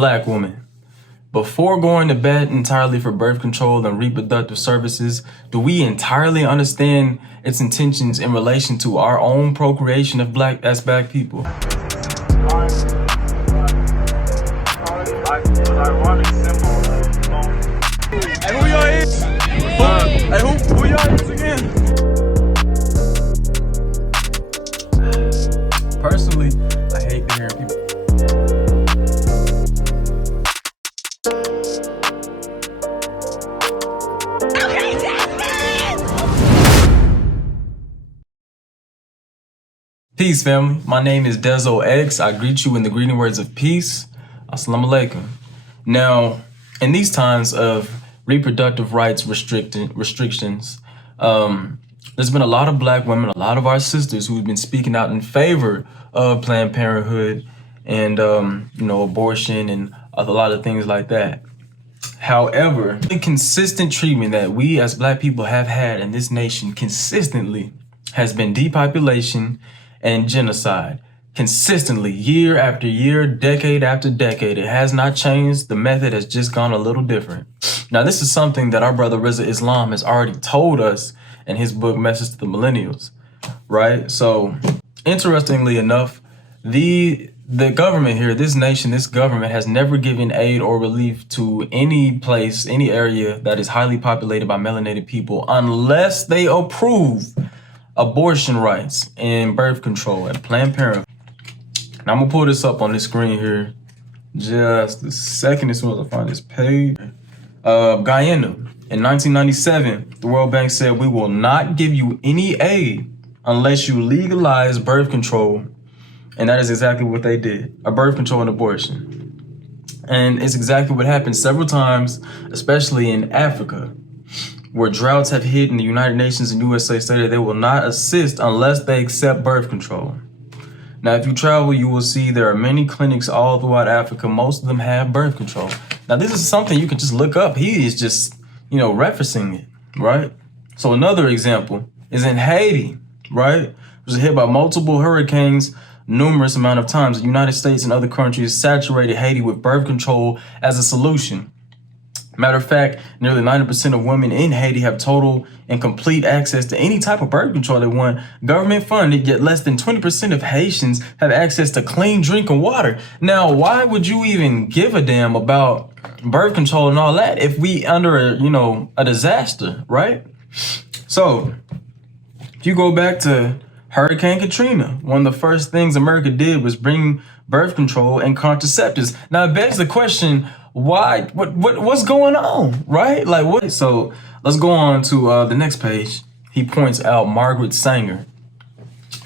black woman, before going to bed entirely for birth control and reproductive services, do we entirely understand its intentions in relation to our own procreation of black people? Hey, who y'all is? Hey, who y'all is again? Personally, I hate to hear people. Peace, family. My name is DesoX. I greet you in the greeting words of peace. Assalamu alaikum. Now, in these times of reproductive rights restrictions, there's been a lot of black women, a lot of our sisters who've been speaking out in favor of Planned Parenthood and, abortion and a lot of things like that. However, the consistent treatment that we as black people have had in this nation consistently has been depopulation and genocide. Consistently, year after year, decade after decade. It has not changed. The method has just gone a little different. Now, this is something that our brother Rizza Islam has already told us in his book, Message to the Millennials, right? So, interestingly enough, the government here, this nation, this government has never given aid or relief to any place, any area that is highly populated by melanated people unless they approve abortion rights and birth control and Planned Parenthood. Now, I'm gonna pull this up on this screen here just a second as soon as I find this page. Guyana, in 1997, the World Bank said, we will not give you any aid unless you legalize birth control. And that is exactly what they did, a birth control and abortion. And it's exactly what happened several times, especially in Africa, where droughts have hit, and the United Nations and USA stated they will not assist unless they accept birth control. Now, if you travel, you will see there are many clinics all throughout Africa. Most of them have birth control. Now, this is something you can just look up. He is just, referencing it, right? So another example is in Haiti, right? It was hit by multiple hurricanes numerous amount of times. The United States and other countries saturated Haiti with birth control as a solution. Matter of fact, nearly 90% of women in Haiti have total and complete access to any type of birth control they want, government funded, yet less than 20% of Haitians have access to clean drinking water. Now, why would you even give a damn about birth control and all that if we under a disaster, right? So, if you go back to Hurricane Katrina, one of the first things America did was bring birth control and contraceptives. Now, it begs the question, why? What's going on, right? Like what? So let's go on to the next page. He points out Margaret Sanger,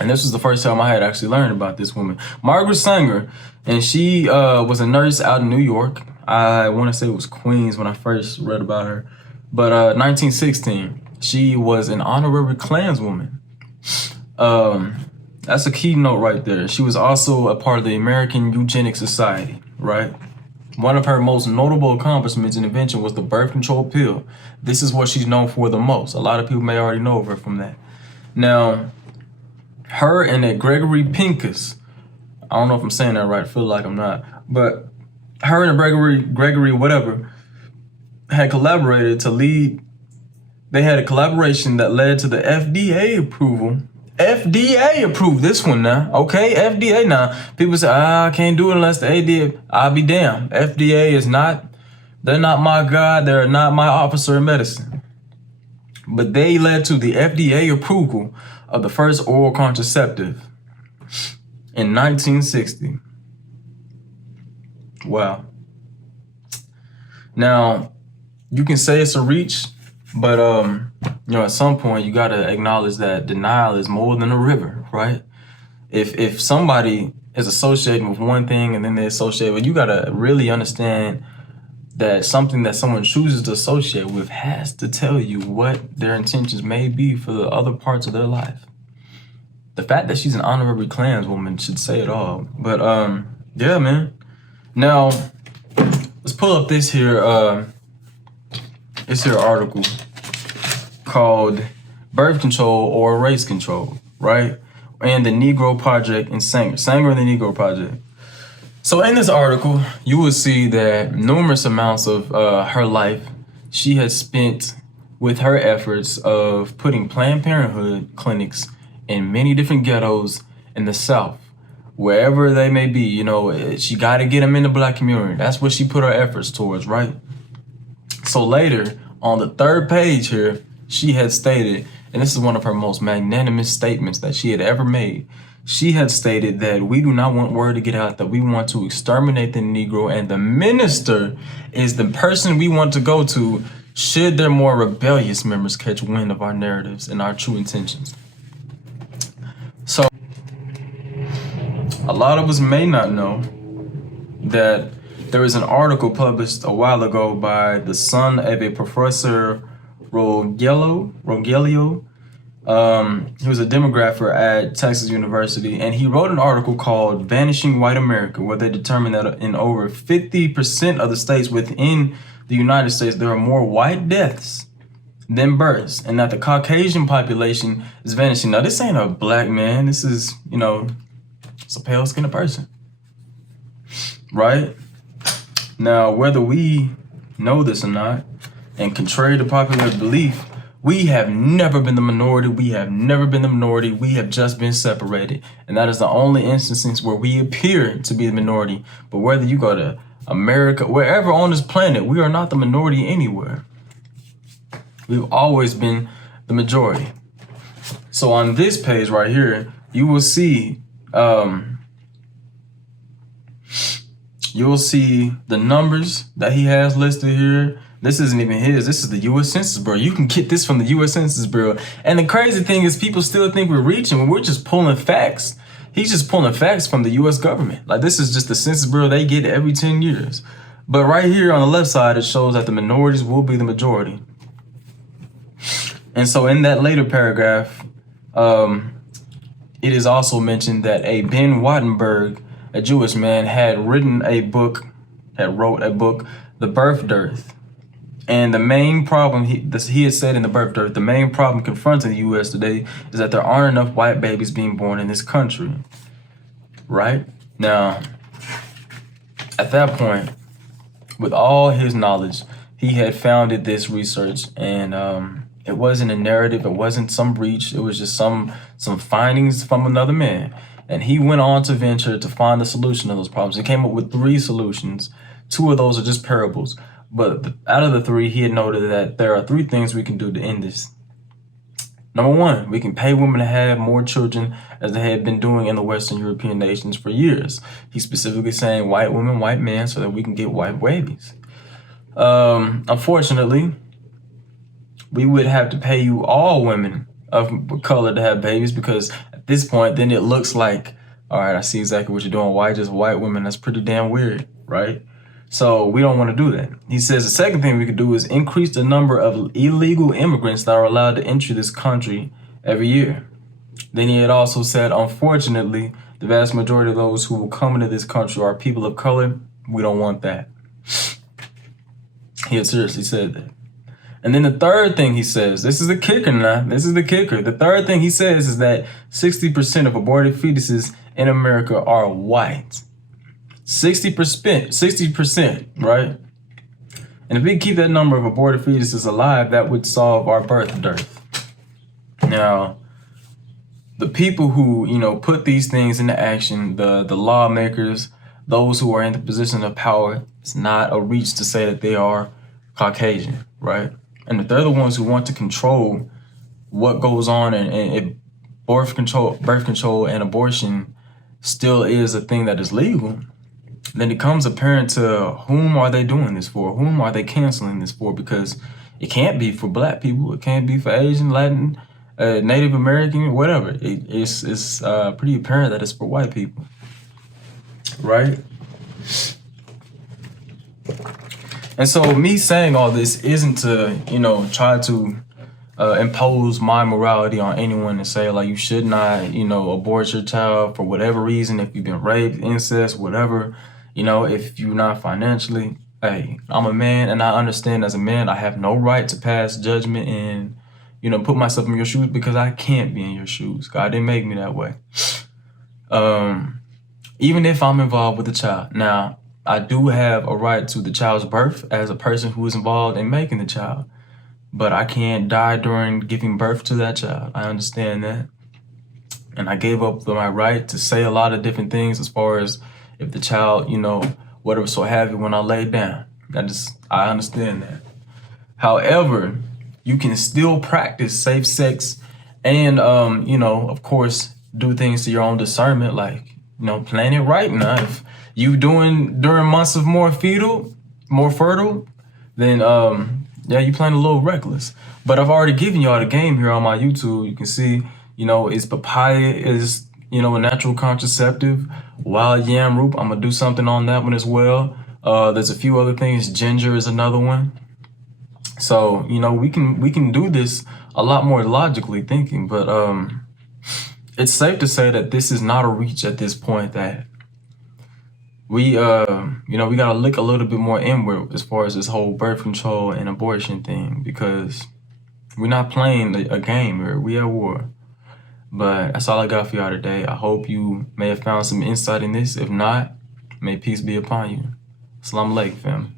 and this was the first time I had actually learned about this woman, Margaret Sanger, and she was a nurse out in New York. I want to say it was Queens when I first read about her, but 1916, she was an honorary Klanswoman. That's a keynote right there. She was also a part of the American Eugenics Society, right? One of her most notable accomplishments and invention was the birth control pill. This is what she's known for the most. A lot of people may already know of her from that. Now, her and that Gregory Pincus, I don't know if I'm saying that right, I feel like I'm not, but her and the Gregory whatever had collaborated to lead, they had a collaboration that led to the FDA approval. FDA approved this one now, okay? FDA now. People say, I can't do it unless the AD, I'll be damned. FDA is not, they're not my God, they're not my officer in medicine. But they led to the FDA approval of the first oral contraceptive in 1960. Wow. Now, you can say it's a reach, but at some point you gotta acknowledge that denial is more than a river, right? If somebody is associating with one thing and then they associate with, you gotta really understand that something that someone chooses to associate with has to tell you what their intentions may be for the other parts of their life. The fact that she's an honorary Klanswoman should say it all. But yeah, man. Now let's pull up this here article called Birth Control or Race Control, right? And the Negro Project and Sanger and the Negro Project. So in this article, you will see that numerous amounts of her life she has spent with her efforts of putting Planned Parenthood clinics in many different ghettos in the South, wherever they may be. You know, she got to get them in the Black community. That's what she put her efforts towards, right? So later, on the third page here, she had stated, and this is one of her most magnanimous statements that she had ever made. She had stated that we do not want word to get out that we want to exterminate the Negro, and the minister is the person we want to go to should their more rebellious members catch wind of our narratives and our true intentions. So, a lot of us may not know that there was an article published a while ago by the son of a Professor Rogelio. He was a demographer at Texas University, and he wrote an article called Vanishing White America, where they determined that in over 50% of the states within the United States, there are more white deaths than births, and that the Caucasian population is vanishing. Now, this ain't a black man. This is, it's a pale-skinned person, right? Now, whether we know this or not, and contrary to popular belief, we have never been the minority. We have never been the minority. We have just been separated. And that is the only instances where we appear to be the minority. But whether you go to America, wherever on this planet, we are not the minority anywhere. We've always been the majority. So on this page right here, you will see the numbers that he has listed here. This isn't even his. This is the U.S. Census Bureau. You can get this from the U.S. Census Bureau. And the crazy thing is people still think we're reaching when we're just pulling facts. He's just pulling facts from the U.S. government. Like, this is just the Census Bureau they get every 10 years. But right here on the left side, it shows that the minorities will be the majority. And so in that later paragraph, it is also mentioned that a Ben Wattenberg, a Jewish man, wrote a book, The Birth Dearth. And the main problem, he had said in The Birth Dearth, the main problem confronting the U.S. today is that there aren't enough white babies being born in this country, right? Now, at that point, with all his knowledge, he had founded this research, and it wasn't a narrative, it wasn't some breach, it was just some findings from another man. And he went on to venture to find the solution to those problems. He came up with 3 solutions. 2 of those are just parables. But out of the 3, he had noted that there are 3 things we can do to end this. Number 1, we can pay women to have more children as they had been doing in the Western European nations for years. He's specifically saying white women, white men, so that we can get white babies. Unfortunately, we would have to pay you all women of color to have babies, because at this point, then it looks like, all right, I see exactly what you're doing. Why just white women? That's pretty damn weird, right? So we don't want to do that. He says the second thing we could do is increase the number of illegal immigrants that are allowed to enter this country every year. Then he had also said, unfortunately, the vast majority of those who will come into this country are people of color. We don't want that. He had seriously said that. And then the third thing he says, this is the kicker now. This is the kicker. The third thing he says is that 60% of aborted fetuses in America are white. 60%, right? And if we keep that number of aborted fetuses alive, that would solve our birth dearth. Now, the people who, put these things into action, the lawmakers, those who are in the position of power, it's not a reach to say that they are Caucasian, right? And if they're the ones who want to control what goes on, and birth control and abortion still is a thing that is legal, then it becomes apparent to whom are they doing this for? Whom are they canceling this for? Because it can't be for black people. It can't be for Asian, Latin, Native American, whatever. It's pretty apparent that it's for white people, right? And so me saying all this isn't to, try to impose my morality on anyone and say, like, you should not, abort your child for whatever reason, if you've been raped, incest, whatever. If you're not financially, hey, I'm a man, and I understand as a man, I have no right to pass judgment and, put myself in your shoes, because I can't be in your shoes. God didn't make me that way. even if I'm involved with the child. Now, I do have a right to the child's birth as a person who is involved in making the child, but I can't die during giving birth to that child. I understand that. And I gave up my right to say a lot of different things as far as if the child, whatever so have you when I lay down. I understand that. However, you can still practice safe sex and, of course, do things to your own discernment, like, plan it right now. If you doing during months of more fertile, then, yeah, you playing a little reckless. But I've already given y'all the game here on my YouTube. You can see, is papaya is, a natural contraceptive. Wild yam root, I'm gonna do something on that one as well. There's a few other things. Ginger is another one. So, we can do this a lot more logically thinking, but it's safe to say that this is not a reach at this point, that we gotta look a little bit more inward as far as this whole birth control and abortion thing, because we're not playing a game here. We at war. But that's all I got for y'all today. I hope you may have found some insight in this. If not, may peace be upon you. Assalamu alaikum, fam.